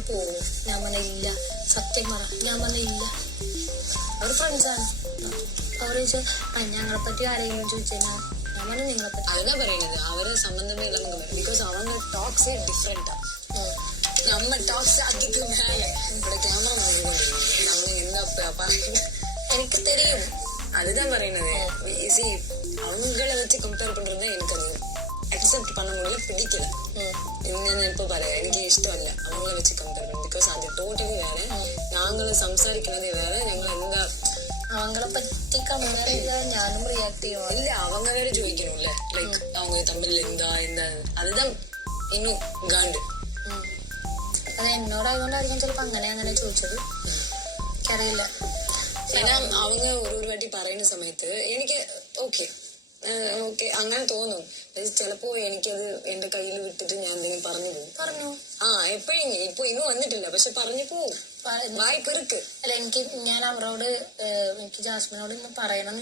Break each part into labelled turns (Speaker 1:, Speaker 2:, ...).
Speaker 1: പോകും ഞാൻ പറഞ്ഞ ഇല്ല സത്യം പറ ഞാൻ പറഞ്ഞ ഇല്ല അവർ ഫ്രണ്ട്സാണ് അവർ ചോദിച്ചാൽ ആ ഞങ്ങളെ പറ്റി ആരെങ്കിലും ചോദിച്ചു കഴിഞ്ഞാൽ ഞാൻ പറഞ്ഞു നിങ്ങളെ പറ്റി
Speaker 2: அதுதான் പറയുന്നത് അവരെ സംബന്ധമേ ഇല്ലെന്ന് പറയും ബിക്കോസ് அவங்க டாக்ஸே டிஃப்ரெண்டா
Speaker 1: ഉം.
Speaker 2: நம்ம டாக்ஸ் அதுக்கு மேல ഇവിടെ ക്യാമറ നോക്കിക്കൊണ്ടിരിക്കും നമ്മൾ എന്താ പ- പറയുന്നത്
Speaker 1: എനിക്ക് തെരിയും
Speaker 2: அதுதான் പറയുന്നത് ஈஸி அவங்கள வச்சு கம்பேர் பண்றது எனக்கு அது അക്സെപ്റ്റ് பண்ண முடியல பிடிக்கல என்னன்னு இப்போ പറയാം. എനിക്ക് ഇഷ്ടമല്ല. അവങ്ങളെ വെച്ച് കമ്പയർ ബിക്കോസ് അത് ടോട്ടലി വേറെ. ഞങ്ങൾ സംസാരിക്കുന്നത് വേറെ. ഞങ്ങൾ എന്താ
Speaker 1: അവങ്ങളെ പറ്റി ഞാനും റിയാക്ട് ചെയ്യും
Speaker 2: ഇല്ല അവങ്ങ വേറെ ചോദിക്കണമല്ലേ ലൈക്ക് അവങ്ങ തമ്മിൽ എന്താ എന്താ അതുതാ ഇന്നും ഗാണ്ട്.
Speaker 1: അത് എന്നോടായതുകൊണ്ടായിരിക്കും ചിലപ്പോ അങ്ങനെ അങ്ങനെ ചോദിച്ചത്. എനിക്കറിയില്ല.
Speaker 2: പിന്നെ അവങ്ങ ഒരു വാട്ടി പറയുന്ന സമയത്ത് എനിക്ക് ഓക്കെ ഓക്കെ. അങ്ങനെ തോന്നും. ചിലപ്പോ എനിക്കത് എന്റെ കയ്യിൽ വിട്ടിട്ട് ഞാൻ എന്തെങ്കിലും പറഞ്ഞു പോകും.
Speaker 1: പറഞ്ഞു?
Speaker 2: ആ എപ്പോഴും ഇപ്പൊ ഇന്ന് വന്നിട്ടില്ല. പക്ഷെ പറഞ്ഞു
Speaker 1: പോകും.
Speaker 2: വായി പെറുക്ക്
Speaker 1: അല്ല എനിക്ക് ഞാൻ അവരോട് എനിക്ക് ജാസ്മിനോട് ഇന്ന് പറയണം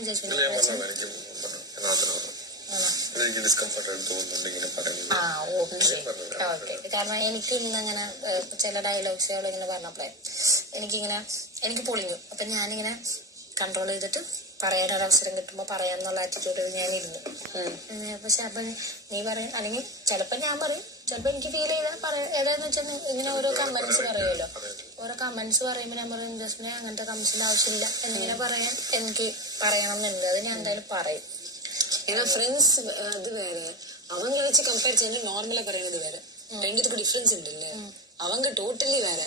Speaker 3: കാരണം എനിക്ക് ഇന്ന് അങ്ങനെ
Speaker 1: ആ കാരണം എനിക്ക് ചില ഡയലോഗ്സുകൾ ഇങ്ങനെ പറഞ്ഞപ്പോഴേ എനിക്കിങ്ങനെ എനിക്ക് പൊളിഞ്ഞു. അപ്പൊ ഞാനിങ്ങനെ കൺട്രോൾ ചെയ്തിട്ട് പറയാൻ ഒരു അവസരം കിട്ടുമ്പോൾ പറയാന്നുള്ള ആറ്റിറ്റ്യൂഡിൽ ഞാൻ ഇരുന്നു ഏഹ്, പക്ഷെ അപ്പൊ നീ പറയും അല്ലെങ്കിൽ ചിലപ്പോ ഞാൻ പറയും ചിലപ്പോ എനിക്ക് ഫീൽ ചെയ്താൽ പറയാം ഏതാന്ന് വെച്ചാൽ ഇങ്ങനെ ഓരോ കമന്റ്സ് പറയുമല്ലോ ഓരോ കമന്റ്സ് പറയുമ്പോൾ ഞാൻ പറയും ജസ്മിനെ അങ്ങനത്തെ കമന്റ്സിന്റെ ആവശ്യമില്ല എന്നിങ്ങനെ പറയാൻ എനിക്ക് പറയണം എന്നുണ്ട് അത് ഞാൻ എന്തായാലും പറയും
Speaker 2: ஏன்னா ஃப்ரெண்ட்ஸ் அது வேற அவங்க வச்சு கம்பேர் செய்யணும் நார்மலா പറയുന്നത് வேற ரெண்டுத்துக்கு டிஃபரன்ஸ் உண்டுல்ல அவங்க டோட்டலி வேற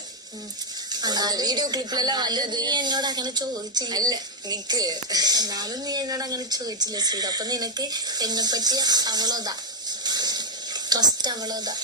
Speaker 1: വീഡിയോ ക്ലിപ്പിലെല്ലാം ചോദിച്ചില്ല.
Speaker 2: നിക്ക്.
Speaker 1: എന്നാലും നീ എന്നോട് അങ്ങനെ ചോദിച്ചില്ല സീത അപ്പൊ നിനക്ക് എന്നെ പറ്റി അവളോതാ. ഫസ്റ്റ് അവളോതാ.